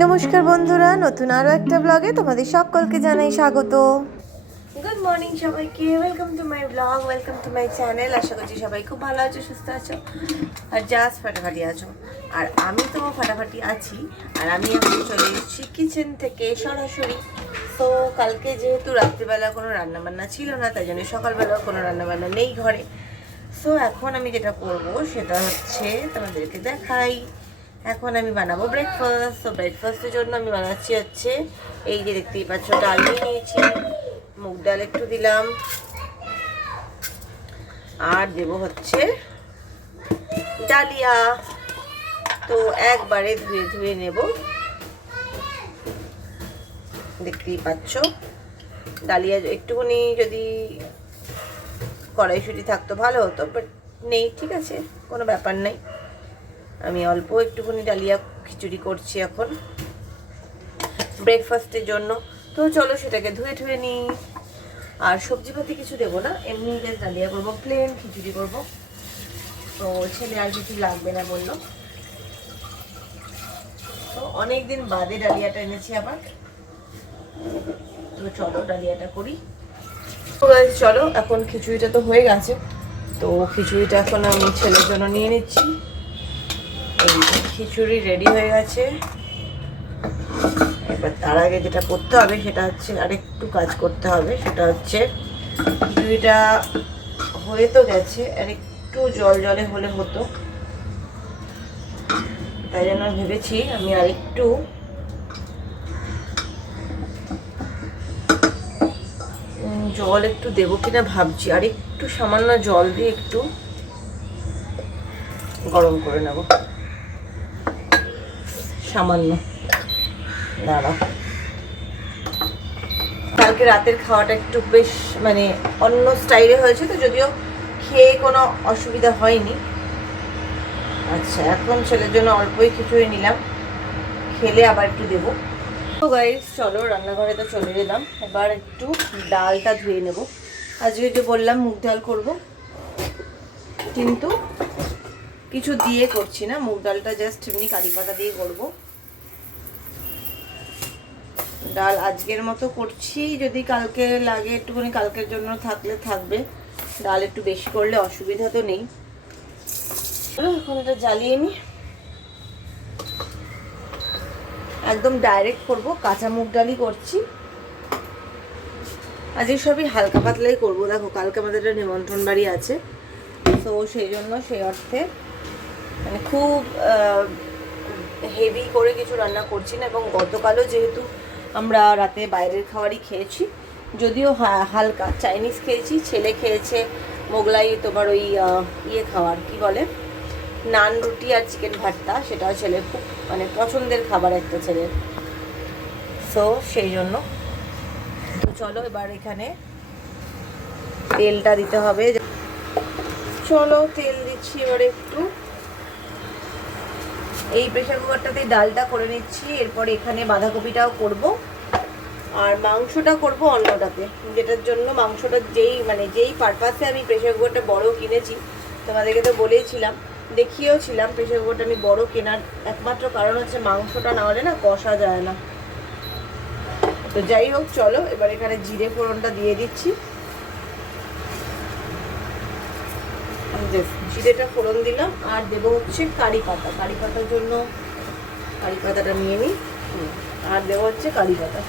নমস্কার বন্ধুরা, নতুন আরও একটা ব্লগে তোমাদের সকলকে জানাই স্বাগত। গুড মর্নিং সবাইকে, welcome to my blog, welcome to my channel. আশা করছি সবাই খুব ভালো আছো, সুস্থ আছো আর জাস্ট ফাটাফাটি আছো। আর আমি তো ফাটাফাটি আছি। আর আমি এখন চলে এসেছি কিচেন থেকে সরাসরি। তো কালকে যেহেতু রাত্রিবেলা কোনো রান্নাবান্না ছিল না, তাই জন্য সকালবেলা কোনো রান্নাবান্না নেই ঘরে। সো এখন আমি যেটা করব সেটা হচ্ছে তোমাদেরকে দেখাই। এখন আমি বানাবো ব্রেকফাস্ট। তো ব্রেকফাস্টের জন্য আমি বানাচ্ছি হচ্ছে এই যে দেখতেই পাচ্ছ, ডাল নিয়ে নিয়েছি, মুগ ডাল একটু দিলাম, আর দেবো হচ্ছে ডালিয়া। তো একবারে ধুয়ে ধুয়ে নেব, দেখতেই পাচ্ছ। ডালিয়া একটুখানি যদি কড়াইশুঁটি থাকতো ভালো হতো, বাট নেই, ঠিক আছে, কোনো ব্যাপার নেই। আমি অল্প একটুখানি ডালিয়া খিচুড়ি করছি এখন ব্রেকফাস্টের জন্য। তো চলো সেটাকে ধুয়ে ধুয়ে নিই। আর সবজিপাতি কিছু দেবো না, এমনি জাস্ট ডালিয়া করবো, প্লেন খিচুড়ি করবো। তো ছেলে আর কিছু লাগবে না বললো। তো অনেকদিন বাদে ডালিয়াটা এনেছি আবার। তো চলো ডালিয়াটা করি। চলো, এখন খিচুড়িটা তো হয়ে গেছে। তো খিচুড়িটা এখন আমি ছেলের জন্য নিয়ে নিচ্ছি। এই খিচুড়ি রেডি হয়ে গেছে। এবার তার আগে যেটা করতে হবে সেটা হচ্ছে আরেকটু কাজ করতে হবে। সেটা হচ্ছে খিচুড়িটা হয়ে তো গেছে, আর একটু জল জলে হলে হতো, তাই জন্য ভেবেছি আমি আরেকটু জল একটু দেবো কিনা ভাবছি। আর একটু সামান্য জল দিয়ে একটু গরম করে নেব, সামান্য। দাঁড়াও, কালকে রাতের খাওয়াটা একটু বেশ মানে অন্য স্টাইলে হয়েছে, তো যদিও খেয়ে কোনো অসুবিধা হয়নি। আচ্ছা, এখন ছেলের জন্য অল্পই খিচুড়ি নিলাম, খেলে আবার একটু দেবো। তো গাইস চলো, রান্নাঘরে তো চলে এলাম। এবার একটু ডালটা ধুয়ে নেব। আজকে যে বললাম মুগ ডাল করব, কিন্তু কিছু দিয়ে করছি না, মুগ ডালটা জাস্ট এমনি কারি পাতা দিয়ে করবো। ডাল আজকের মতো করছি, যদি কালকে লাগে একটুখানি কালকের জন্য থাকলে থাকবে। ডাল একটু বেশি করলে অসুবিধা তো নেই। এখন এটা জ্বালিয়ে নিই। একদম ডাইরেক্ট করব, কাঁচা মুগ ডালই করছি আজকে। সবই হালকা পাতলাই করবো। দেখো কালকে আমাদের একটা নিমন্ত্রণ বাড়ি আছে, তো সেই জন্য সেই অর্থে মানে খুব হেভি করে কিছু রান্না করছি না। এবং গতকালও যেহেতু আমরা রাতে বাইরের খাবারই খেয়েছি, যদিও হালকা চাইনিজ খেয়েছি, ছেলে খেয়েছে মোগলাই, তোমার ওই ইয়ে খাবার কি বলে, নান রুটি আর চিকেন ভর্তা। সেটা ছেলের খুব মানে পছন্দের খাবার একটা ছেলের। সো সেই জন্য তো চলো এবার এখানে তেলটা দিতে হবে। চলো তেল দিচ্ছি এবারে একটু। এই প্রেশার কুকারটাতেই ডালটা করে নিচ্ছি। এরপর এখানে বাঁধাকপিটাও করব, আর মাংসটা করব অন্যটাতে, যেটার জন্য মাংসটা যেই পারপাসে আমি প্রেশার কুকারটা বড় কিনেছি, তোমাদেরকে তো বলেইছিলাম, দেখিয়েওছিলাম। প্রেশার কুকারটা আমি বড় কেনার একমাত্র কারণ হচ্ছে মাংসটা না হলে না কষা যায় না। তো যাই হোক, চলো এবার এখানে জিরে ফোড়নটা দিয়ে দিচ্ছি। জিরেটা ফোড়ন দিলাম, আর দেবো হচ্ছে কারি পাতা। কারি পাতার জন্য কারি পাতাটা নিয়ে নিই, আর দেবো হচ্ছে কারি পাতা।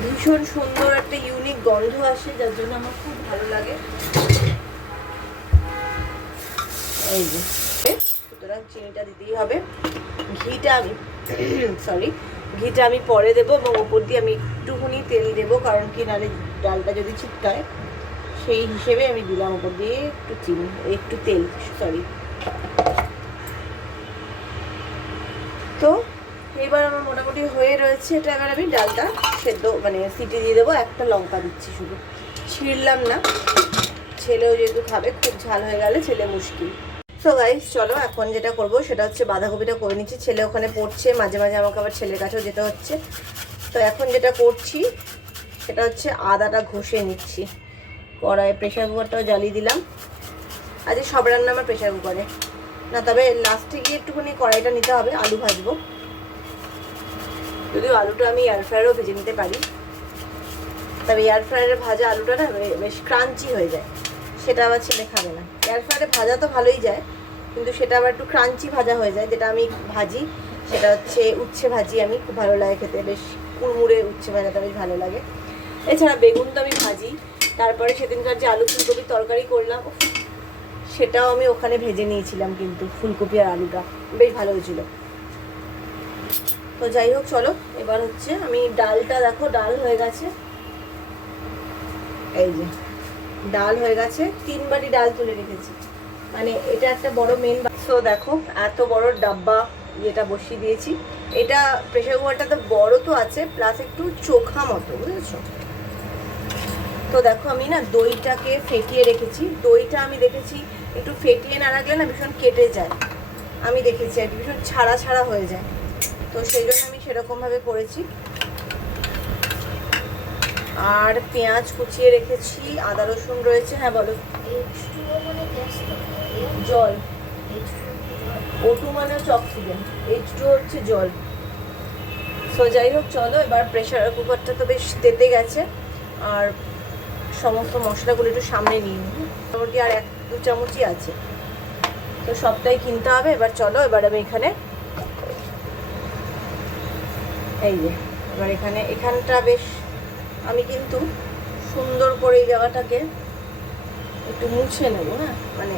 ভীষণ সুন্দর একটা ইউনিক গন্ধ আসে, যার জন্য আমার খুব ভালো লাগে। এই যে, সুতরাং চিনিটা দিতেই হবে। ঘিটা আমি পরে দেবো, এবং ওপর দিয়ে আমি একটুখানি তেল দেবো, কারণ কি নাহলে ডালটা যদি ছিটকায়, সেই হিসেবে আমি দিলাম ওপর দিয়ে একটু চিনি, একটু তেল। তো এবার আমার মোটামুটি হয়ে রয়েছে এটা। এবার আমি ডালটা সেদ্ধ মানে সিটি দিয়ে দেবো। একটা লঙ্কা দিচ্ছি শুধু, ছিঁড়লাম না, ছেলেও যেহেতু খাবে, খুব ঝাল হয়ে গেলে ছেলে মুশকিল। সো গাইস চলো, এখন যেটা করব সেটা হচ্ছে বাঁধাকপিটা করে নিচ্ছি। ছেলে ওখানে পড়ছে, মাঝে মাঝে আমাকে আবার ছেলের কাছেও যেতে হচ্ছে। তো এখন যেটা করছি সেটা হচ্ছে আদাটা ঘষে নিচ্ছি। কড়াইয়ে প্রেশার কুকারটাও জ্বালিয়ে দিলাম। আজকে সব রান্না আমার প্রেশার কুকারে না, তবে লাস্টে গিয়ে একটুখানি কড়াইটা নিতে হবে, আলু ভাজবো। যদিও আলুটা আমি এয়ার ফ্রায়ারেও ভেজে নিতে পারি, তবে এয়ার ফ্রায়ারে ভাজা আলুটা না বেশ ক্রাঞ্চি হয়ে যায়, সেটা আবার ছেলে খাবে না। এয়ার ফ্রায়ারে ভাজা তো ভালোই যায়, কিন্তু সেটা আবার একটু ক্রাঞ্চি ভাজা হয়ে যায়। যেটা আমি ভাজি সেটা হচ্ছে উচ্ছে ভাজি, আমি খুব ভালো লাগে খেতে, বেশ কুড়মুড়ে উচ্ছে ভাজাটা বেশ ভালো লাগে। এছাড়া বেগুন তো আমি ভাজি। তারপরে সেদিনকার যে আলু ফুলকপির তরকারি করলাম, সেটাও আমি ওখানে ভেজে নিয়েছিলাম, কিন্তু ফুলকপি আর আলুটা বেশ ভালো হয়েছিল। তো যাই হোক, চলো এবার হচ্ছে আমি ডালটা, দেখো ডাল হয়ে গেছে, এই যে ডাল হয়ে গেছে, 3 বাটি ডাল তুলে রেখেছি, মানে এটা একটা বড় মেন। সো দেখো এত বড় ডাব্বা যেটা বসিয়ে দিয়েছি, এটা প্রেসার কুকারটা তো বড় তো আছে, প্লাস একটু চোখা মতো, বুঝেছো? তো দেখো আমি না দইটাকে ফেটিয়ে রেখেছি। দইটা আমি দেখেছি একটু ফেটিয়ে না রাখলে না ভীষণ কেটে যায়, আমি দেখেছি আর কি, ভীষণ ছাড়া ছাড়া হয়ে যায়। তো সেই জন্য আমি সেরকমভাবে করেছি। আর পেঁয়াজ কুচিয়ে রেখেছি, আদা রসুন রয়েছে। হ্যাঁ বলো। জল, O2 মানে হচ্ছে অক্সিজেন, H2 হচ্ছে জল। সো যাই হোক, চলো এবার প্রেসার কুকারটা তো বেশ তেতে গেছে, আর সমস্ত মশলাগুলো একটু সামনে নিয়ে নিই। মোটামুটি আর 1-2 চামচই আছে, তো সবটাই কিনতে হবে। এবার চলো, এবার আমি এখানে এই যে এবার এখানটা বেশ আমি কিন্তু সুন্দর করে এই জায়গাটাকে একটু মুছে নেবো। হ্যাঁ, মানে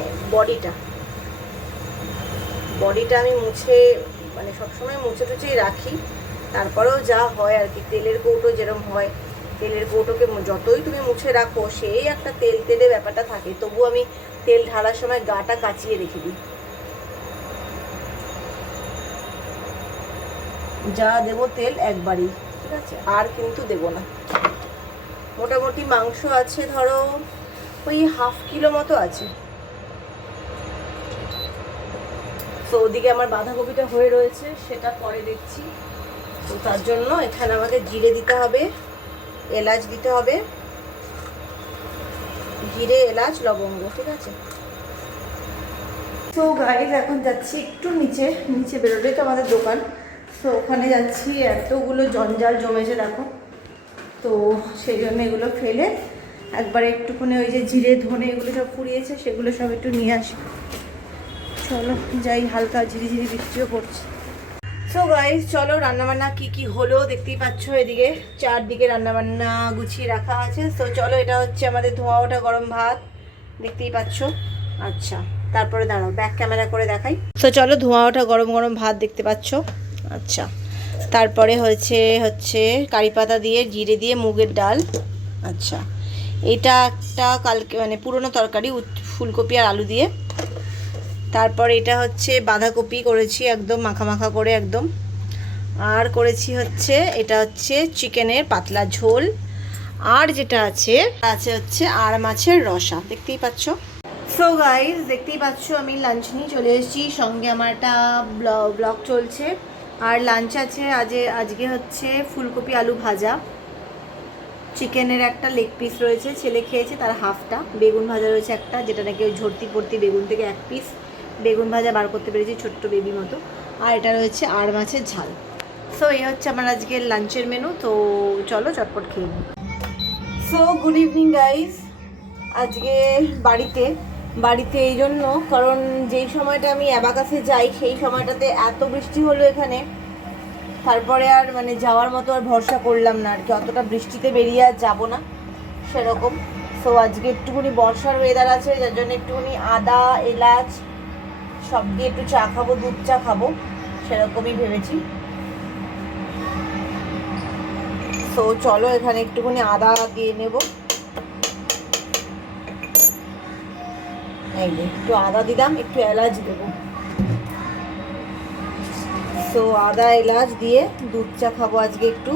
বডিটা আমি মুছে, মানে সবসময় মুছে টুছেই রাখি, তারপরেও যা হয় আর কি, তেলের কৌটো যেরকম হয়, তেলের কৌটোকে যতই তুমি মুছে রাখো সেই একটা তেল তেলে ব্যাপারটা থাকে, তবু আমি তেল ঢালার সময় গাটা কাচিয়ে রেখে দিই। যা দেবো তেল একবারই, ঠিক আছে, আর কিন্তু দেবো না। মোটামুটি মাংস আছে ধরো ওই 1/2 কিলো মতো আছে। তো ওদিকে আমার বাঁধাকপিটা হয়ে রয়েছে, সেটা পরে দেখছি। তো তার জন্য এখানে আমাকে জিরে দিতে হবে, এলাচ দিতে হবে, জিরে এলাচ লবঙ্গ, ঠিক আছে। তো গাইজ এখন যাচ্ছি একটু নিচে বেরোলেই তো আমাদের দোকান, তো ওখানে যাচ্ছি। এতগুলো জঞ্জাল জমেছে দেখো, তো সেই জন্য এগুলো ফেলে একবারে একটুখানি ওই যে জিরে ধনে এগুলো সব পুড়িয়েছে সেগুলো সব একটু নিয়ে আসি। চলো যাই, হালকা ঝিরিঝিরি বৃষ্টিও পড়ছে। সো গাইজ চলো, রান্নাবান্না কি হলো দেখতেই পাচ্ছ, এদিকে চারদিকে রান্নাবান্না গুছিয়ে রাখা আছে। তো চলো, এটা হচ্ছে আমাদের ধোয়া ওঠা গরম ভাত, দেখতেই পাচ্ছ। আচ্ছা, তারপরে দাঁড়াও ব্যাক ক্যামেরা করে দেখাই। তো চলো, ধোয়া ওঠা গরম গরম ভাত দেখতে পাচ্ছ। আচ্ছা, তারপরে হচ্ছে কারি পাতা দিয়ে জিরে দিয়ে মুগের ডাল। আচ্ছা, এটা একটা কালকে মানে পুরনো তরকারি, ফুলকপি আর আলু দিয়ে। তারপর এটা হচ্ছে বাঁধাকপি করেছি একদম মাখা মাখা করে একদম। আর করেছি হচ্ছে এটা হচ্ছে চিকেনের পাতলা ঝোল। আর যেটা আছে হচ্ছে আর মাছের রসা, দেখতেই পাচ্ছ। সো গাইজ দেখতেই পাচ্ছ আমি লাঞ্চ নিয়ে চলে এসেছি, সঙ্গে আমার একটা ব্লগ চলছে। আর লাঞ্চ আছে আজকে হচ্ছে ফুলকপি আলু ভাজা, চিকেনের একটা লেগ পিস রয়েছে, ছেলে খেয়েছে তার হাফটা, বেগুন ভাজা রয়েছে একটা, যেটা নাকি ওই ঝর্তি পড়তি বেগুন থেকে 1 পিস বেগুন ভাজা বার করতে পেরেছি ছোট্ট বেবি মতো। আর এটা রয়েছে আর মাছের ঝাল। সো এই হচ্ছে আমার আজকের লাঞ্চের মেনু। তো চলো চটপট খেয়ে নিই। So good evening guys. আজকে বাড়িতে এই জন্য, কারণ যেই সময়টা আমি অ্যাবাকাসে যাই সেই সময়টাতে এত বৃষ্টি হলো এখানে, তারপরে আর মানে যাওয়ার মতো আর ভরসা করলাম না আর কি, অতটা বৃষ্টিতে বেরিয়ে আর যাবো না সেরকম। সো আজকে একটুখানি বর্ষার ওয়েদার আছে, যার জন্য একটুখানি আদা এলাচ সব দিয়ে একটু চা খাবো, দুধ চা খাবো, সেরকমই ভেবেছি। সো চলো এখানে একটুখানি আদা দিয়ে নেব, এই যে একটু আদা দিলাম, একটু এলাচ দেবো। সো আদা এলাচ দিয়ে দুধ চা খাবো আজকে একটু।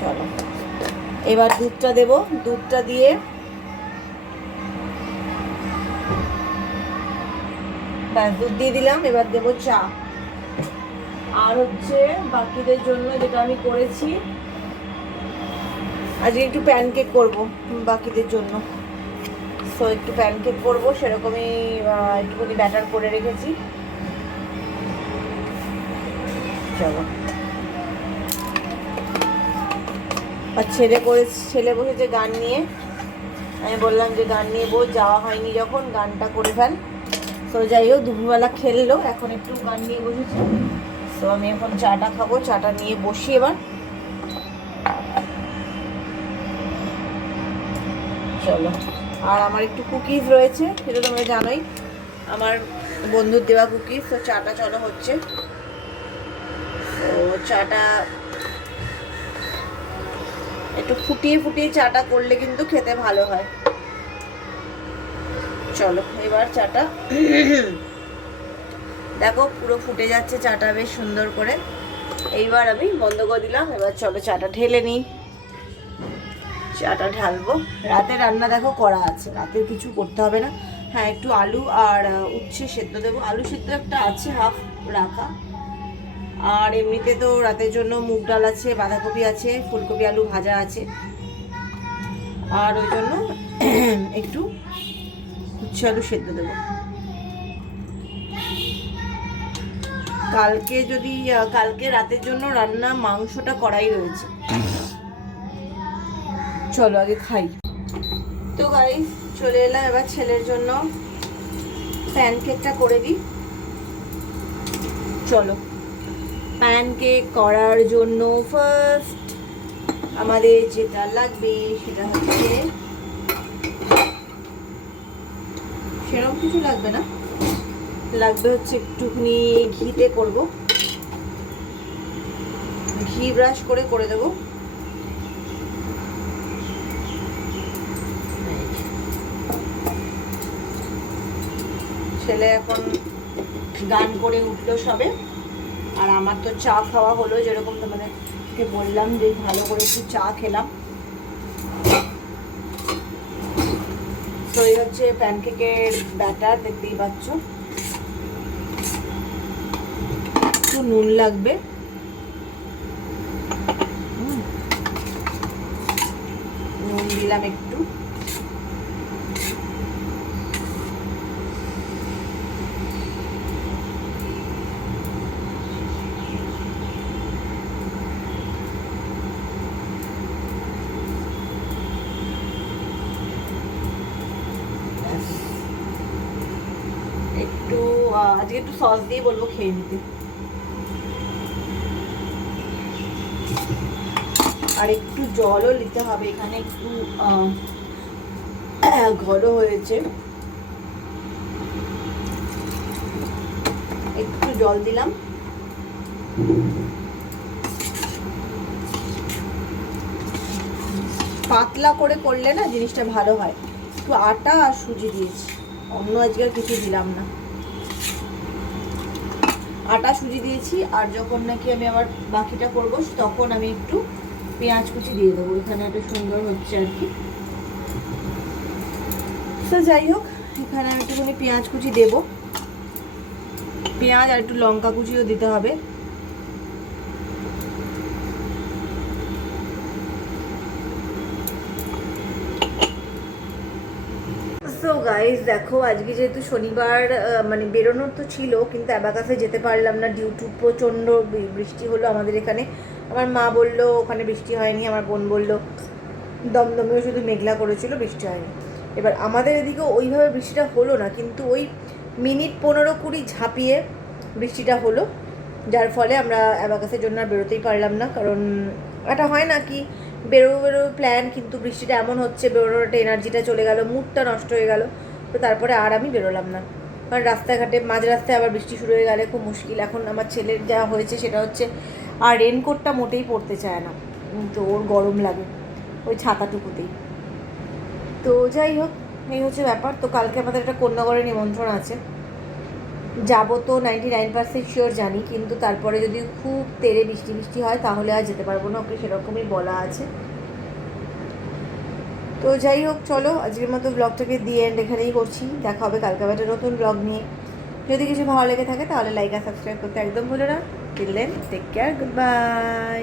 চলো এবার দুধটা দেবো, দুধটা দিয়ে ব্যাস দুধ দিয়ে দিলাম। এবার দেবো চা। আর হচ্ছে বাকিদের জন্য যেটা আমি করেছি, আজকে একটু প্যানকেক করবো বাকিদের জন্য। সো একটু প্যানকেক করবো, সেরকমই একটুখানি ব্যাটার করে রেখেছি। চলো। আর ছেলে বসেছে গান নিয়ে, আমি বললাম যে গান নিয়ে বল, যাওয়া হয়নি যখন গানটা করে ফেল। তো যাই হোক, দুপুরবেলা খেললো, এখন একটু গান নিয়ে বসেছি। তো আমি এখন চাটা খাবো, চাটা নিয়ে বসি এবার। চলো। আর আমার একটু কুকিজ রয়েছে, সেটা তোমরা জানোই, আমার বন্ধুর দেওয়া কুকিজ। তো চাটা চলো হচ্ছে। তো চাটা একটু ফুটিয়ে ফুটিয়ে চাটা করলে কিন্তু খেতে ভালো হয়। চলো এবার চাটা দেখো পুরো ফুটে যাচ্ছে চাটা বেশ সুন্দর করে। এইবার আমি বন্ধ করে দিলাম। এবার চলো চাটা ঢেলে নিই। চাটা ঢালবো। রাতে রান্না দেখো করা আছে, রাতে কিছু করতে হবে না। হ্যাঁ, একটু আলু আর উচ্ছে সেদ্ধ দেবো। আলু সেদ্ধ একটা আছে হাফ রাখা। আর এমনিতে তো রাতের জন্য মুগ ডাল আছে, বাঁধাকপি আছে, ফুলকপি আলু ভাজা আছে। আর ওই জন্য একটু উচ্ছে আলু সেদ্ধ দেবো। কালকে রাতের জন্য রান্না মাংসটা করাই রয়েছে। চলো আগে খাই। তো গাইস চলে এলাম এবার ছেলের জন্য প্যানকেকটা করে দিই। চলো, প্যানকেক করার জন্য ফার্স্ট আমাদের যেটা লাগবে সেটা হচ্ছে, সেরকম কিছু লাগবে না, লাগবে হচ্ছে একটুখানি ঘিতে করব। ঘি ব্রাশ করে দেবো। ছেলে এখন গান করে উঠলো সবে। আর আমার তো চা খাওয়া হলো, যেরকম তোমাদেরকে বললাম যে ভালো করে একটু চা খেলাম। তো এই হচ্ছে প্যানকেকের ব্যাটার, দেখতেই পাচ্ছ। একটু নুন লাগবে, নুন দিলাম একটু। একটু আজকে একটু সস দিয়ে বলবো খেয়ে নিতে। আর একটু জলও নিতে হবে, এখানে একটু ঘন হয়েছে, একটু জল দিলাম। পাতলা করে করলে না জিনিসটা ভালো হয়। একটু আটা আর সুজি দিয়েছি, অন্য আজকে আর কিছু দিলাম না। আটা সুজি দিয়েছি। আর যখন নাকি আমি আবার বাকিটা করবো তখন আমি একটু পেঁয়াজ কুচি দিয়ে দেবো, এখানে একটু সুন্দর হচ্ছে আর কি। তো যাই হোক, এখানে আমি একটুখানি পেঁয়াজ কুচি দেবো, পেঁয়াজ আর একটু লঙ্কা কুচিও দিতে হবে। সো গাইস দেখো, আজকে যেহেতু শনিবার, মানে বেরোনোর তো ছিল কিন্তু অ্যাবাকাসে যেতে পারলাম না ডিউ টু প্রচণ্ড বৃষ্টি হলো আমাদের এখানে। আমার মা বললো ওখানে বৃষ্টি হয়নি, আমার বোন বললো দমদমেও শুধু মেঘলা করেছিল, বৃষ্টি হয়নি। এবার আমাদের এদিকে ওইভাবে বৃষ্টিটা হলো না, কিন্তু ওই মিনিট 15-20 ঝাঁপিয়ে বৃষ্টিটা হলো, যার ফলে আমরা অ্যাবাকাসের জন্য আর বেরোতেই পারলাম না। কারণ এটা হয় না কি, বেরোবো প্ল্যান, কিন্তু বৃষ্টিটা এমন হচ্ছে বেরোনোর একটা এনার্জিটা চলে গেল, মুডটা নষ্ট হয়ে গেল। তো তারপরে আর আমি বেরোলাম না, কারণ রাস্তাঘাটে মাঝ রাস্তায় আবার বৃষ্টি শুরু হয়ে গেলে খুব মুশকিল। এখন আমার ছেলের যা হয়েছে সেটা হচ্ছে, আর রেনকোটটা মোটেই পরতে চায় না, তো ওর গরম লাগে ওই ছাতাটুকুতেই। তো যাই হোক, এই হচ্ছে ব্যাপার। তো কালকে আমাদের একটা কন্যাগড়ের নিমন্ত্রণ আছে, যাবো তো 99% শিওর জানি, কিন্তু তারপরে যদি খুব তেড়ে বৃষ্টি হয় তাহলে আর যেতে পারবো না, ওকে সেরকমই বলা আছে। তো যাই হোক, চলো আজকের মতো ব্লগটাকে দিয়ে এন্ড এখানেই করছি। দেখা হবে কালকে একটা নতুন ব্লগ নিয়ে। যদি কিছু ভালো লেগে থাকে তাহলে লাইক আর সাবস্ক্রাইব করতে একদম ভুলো না। Till then take care, good bye.